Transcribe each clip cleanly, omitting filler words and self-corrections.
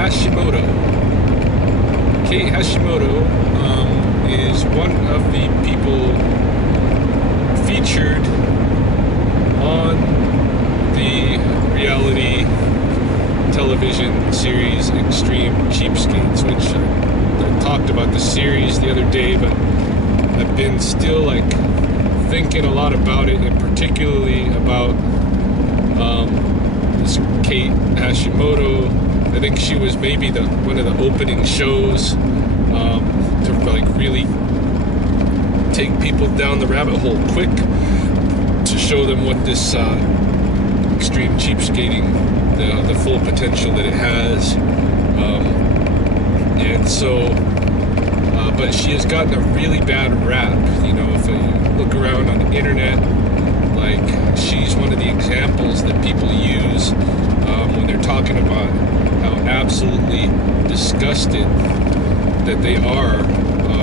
Hashimoto. Kate Hashimoto is one of the people featured on the reality television series Extreme Cheapskates, which I talked about the series the other day, but I've been still like thinking a lot about it, and particularly about this Kate Hashimoto. I think she was maybe one of the opening shows to like really take people down the rabbit hole quick to show them what this extreme cheapskating, the full potential that it has, and so but she has gotten a really bad rap. You know, if you look around on the internet, like, she's one of the examples that people use when they're talking about how absolutely disgusted that they are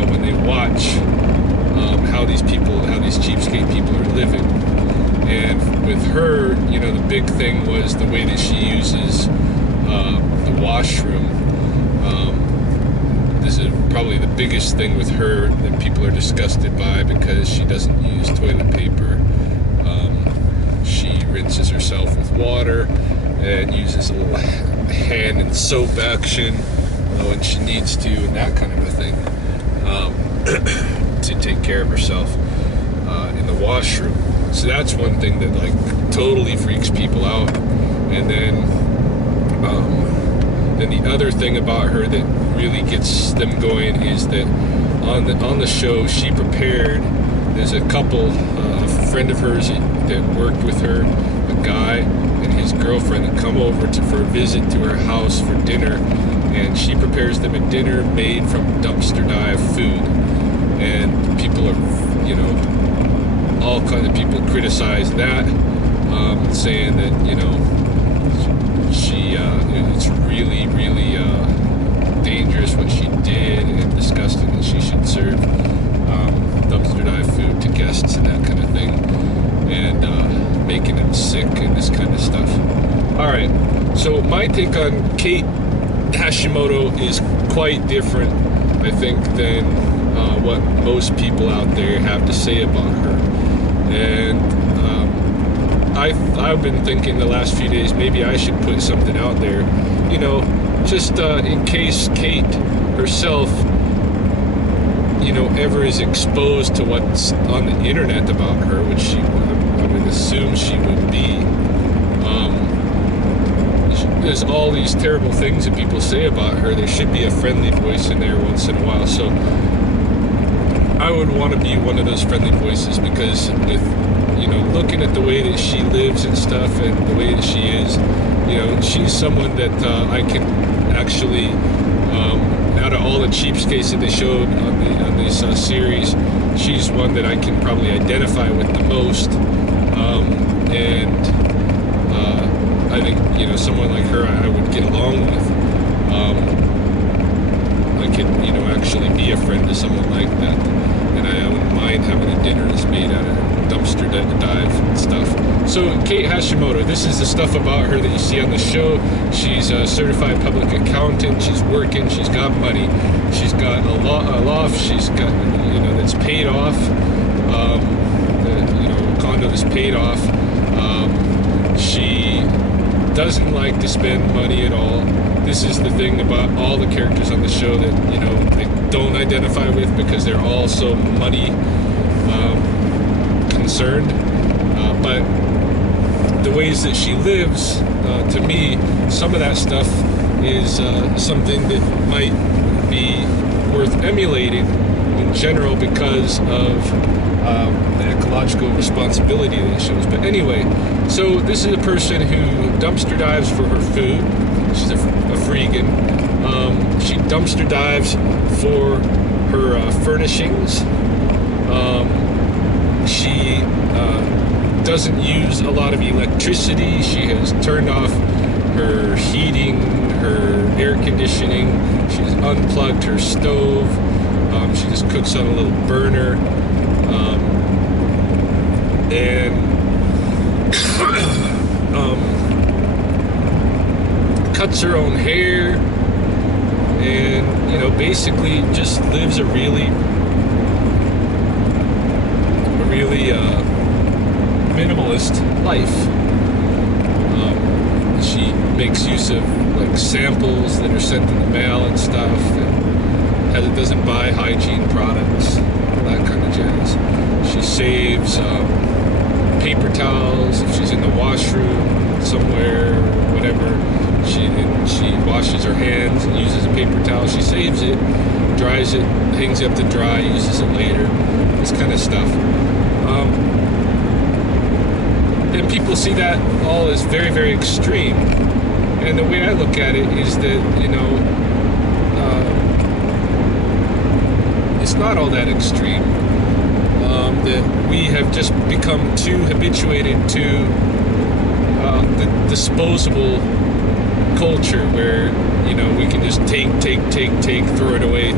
when they watch how these cheapskate people are living. And with her, you know, the big thing was the way that she uses the washroom. This is probably the biggest thing with her that people are disgusted by, because she doesn't use toilet paper. She rinses herself with water and uses a little hand and soap action when she needs to, and that kind of a thing, to take care of herself in the washroom. So that's one thing that like totally freaks people out. And then the other thing about her that really gets them going is that on the show she prepared. There's a couple, a friend of hers that worked with her, a guy and his girlfriend, that come over for a visit to her house for dinner, and she prepares them a dinner made from dumpster dive food. And people are, you know, all kinds of people criticize that, saying that, you know, it's really, really dangerous what she did, and disgusting, and she should serve dumpster dive food to guests and that kind of thing, and making them sick and this kind of stuff. Alright, so my take on Kate Hashimoto is quite different, I think, than what most people out there have to say about her. And I've been thinking the last few days, maybe I should put something out there, you know, just in case Kate herself, you know, ever is exposed to what's on the internet about her, which I would assume she would be. There's all these terrible things that people say about her. There should be a friendly voice in there once in a while. So I would want to be one of those friendly voices, because with, you know, looking at the way that she lives and stuff, and the way that she is, you know, she's someone that I can actually, out of all the cheapskates that they showed on this series, she's one that I can probably identify with the most. And I think, you know, someone like her I would get along with. I could, you know, actually be a friend to someone like that, and I wouldn't mind having a dinner that's made out of dumpster dive and stuff. So Kate Hashimoto, this is the stuff about her that you see on the show. She's a certified public accountant. She's working. She's got money. She's got a loft. She's got, you know, that's paid off. You know, a condo that's paid off. She doesn't like to spend money at all. This is the thing about all the characters on the show that, you know, they don't identify with, because they're all so money concerned. But the ways that she lives, to me, some of that stuff is something that might be worth emulating in general, because of the ecological responsibility that it shows. But anyway, so this is a person who dumpster dives for her food. She's a freegan. She dumpster dives for her furnishings. She doesn't use a lot of electricity. She has turned off her heating, her air conditioning. She's unplugged her stove. She just cooks on a little burner. And cuts her own hair, and, you know, basically just lives a really minimalist life. She makes use of like samples that are sent in the mail and stuff, and doesn't buy hygiene products, all that kind of jazz. She saves paper towels if she's in the washroom somewhere or whatever. She washes her hands and uses a paper towel. She saves it, dries it, hangs it up to dry, uses it later. This kind of stuff. And people see that all as very, very extreme. And the way I look at it is that, you know, it's not all that extreme. That we have just become too habituated to the disposable culture where, you know, we can just take, throw it away,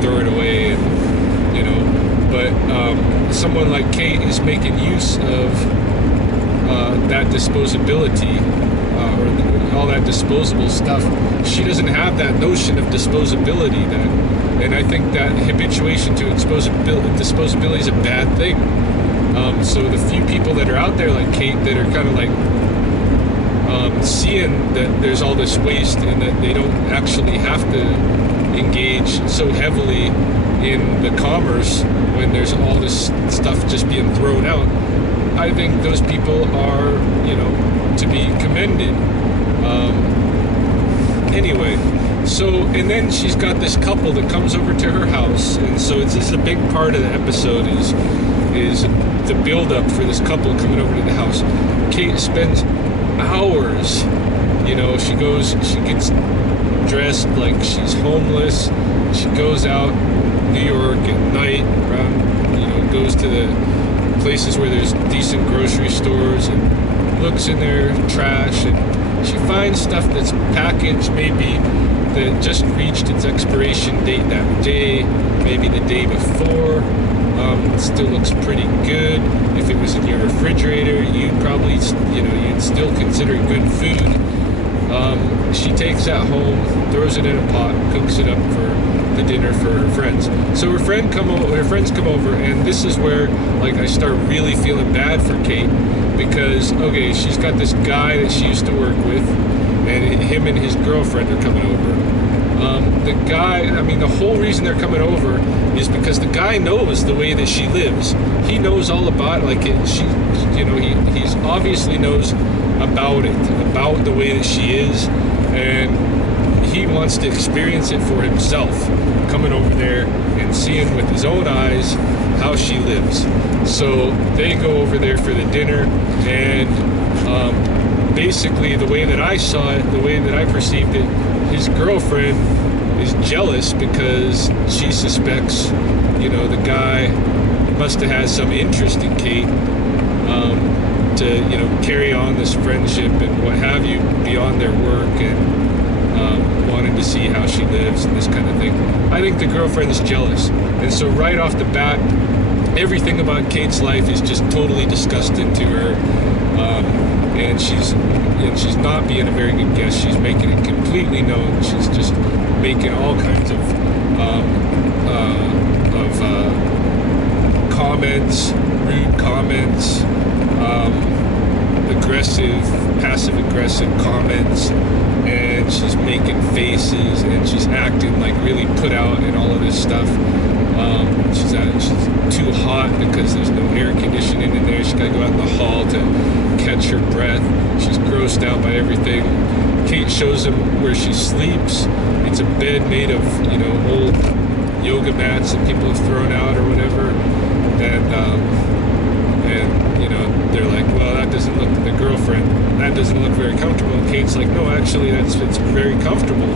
and, you know, but someone like Kate is making use of that disposability, or all that disposable stuff. She doesn't have that notion of disposability, and I think that habituation to disposability is a bad thing. So the few people that are out there like Kate that are kind of like seeing that there's all this waste and that they don't actually have to engage so heavily in the commerce when there's all this stuff just being thrown out, I think those people are, you know, to be commended. Anyway, so, and then she's got this couple that comes over to her house, and so this is a big part of the episode is the build-up for this couple coming over to the house. Kate spends hours, you know, she gets dressed like she's homeless. She goes out New York at night, around, you know, goes to the places where there's decent grocery stores and looks in their trash, and she finds stuff that's packaged maybe that just reached its expiration date that day, maybe the day before. It still looks pretty good. If it was in your refrigerator, you'd probably, you know, you'd still consider it good food. She takes that home, throws it in a pot, cooks it up for the dinner for her friends. So her friends come over, and this is where, like, I start really feeling bad for Kate, because, okay, she's got this guy that she used to work with, and him and his girlfriend are coming over. The guy, I mean, the whole reason they're coming over is because the guy knows the way that she lives. He knows all about, like, you know, he's obviously knows about the way that she is, and he wants to experience it for himself, coming over there and seeing with his own eyes how she lives. So they go over there for the dinner, and basically the way that I saw it, the way that I perceived it, his girlfriend is jealous because she suspects, you know, the guy must have had some interest in Kate, to, you know, carry on this friendship and what have you beyond their work, and wanted to see how she lives and this kind of thing. I think the girlfriend is jealous, and so right off the bat, everything about Kate's life is just totally disgusting to her, and she's not being a very good guest. She's making it completely known. She's just making all kinds of comments, rude comments, passive-aggressive comments, and she's making faces, and she's acting like really put out and all of this stuff. She's too hot because there's no air conditioning in there. She's got to go out in the hall to catch her breath. She's grossed out by everything. Kate shows him where she sleeps. It's a bed made of, you know, old yoga mats that people have thrown out or whatever. And you know, they're like, well, that doesn't look, the girlfriend, that doesn't look very comfortable. And Kate's like, no, actually, it's very comfortable.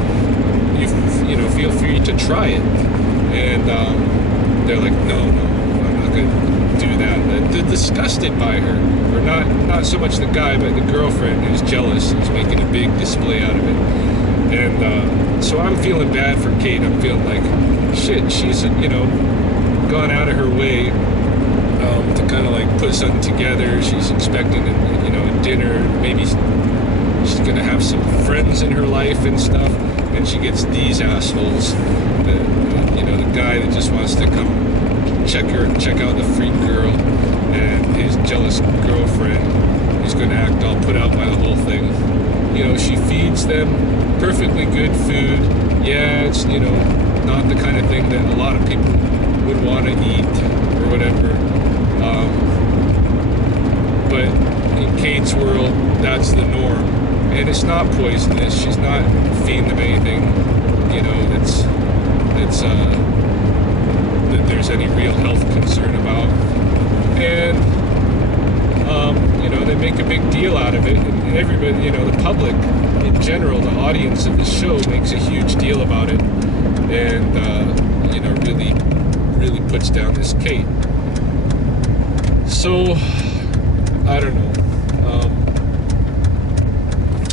You know, feel free to try it. And they're like, no, I'm not going to do that. They're disgusted by her, or not so much the guy, but the girlfriend who's jealous, who's making a big display out of it. And so I'm feeling bad for Kate. I'm feeling like, shit, she's, you know, gone out of her way to kind of like put something together. She's expecting, you know, a dinner, maybe she's gonna have some friends in her life and stuff, and she gets these assholes. The guy that just wants to come check out the freak girl, and his jealous girlfriend who's gonna act all put out by the whole thing. She feeds them perfectly good food. Yeah, it's not the kind of thing that a lot of people would want to eat or whatever. But in Kate's world, that's the norm. And it's not poisonous. She's not feeding them anything, that there's any real health concern about. And, they make a big deal out of it. And everybody, the public in general, the audience of the show makes a huge deal about it. And, really puts down this Kate. So, I don't know.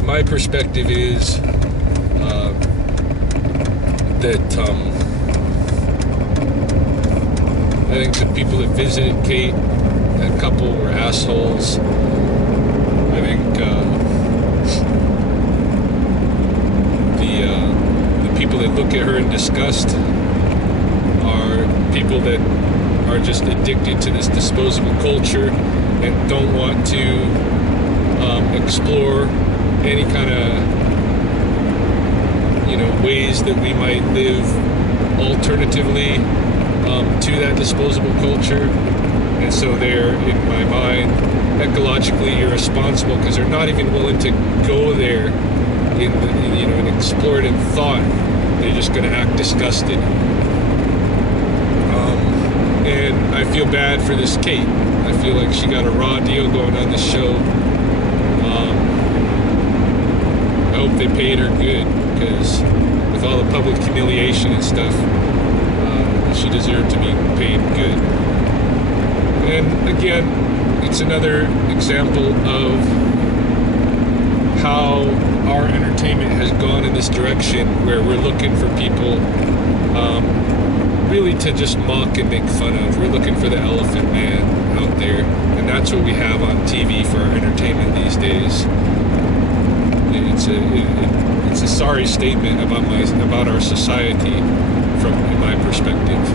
My perspective is that I think the people that visited Kate, that couple, were assholes. I think the people that look at her in disgust are people that are just addicted to this disposable culture and don't want to explore any kind of ways that we might live alternatively to that disposable culture. And so they're, in my mind, ecologically irresponsible because they're not even willing to go there and explore it in thought. They're just going to act disgusted. And I feel bad for this Kate. I feel like she got a raw deal going on this show. I hope they paid her good, because with all the public humiliation and stuff, she deserved to be paid good. And again, it's another example of how our entertainment has gone in this direction, where we're looking for people really to just mock and make fun of. We're looking for the elephant man out there, and that's what we have on TV for our entertainment these days. It's a sorry statement about our society, from in my perspective.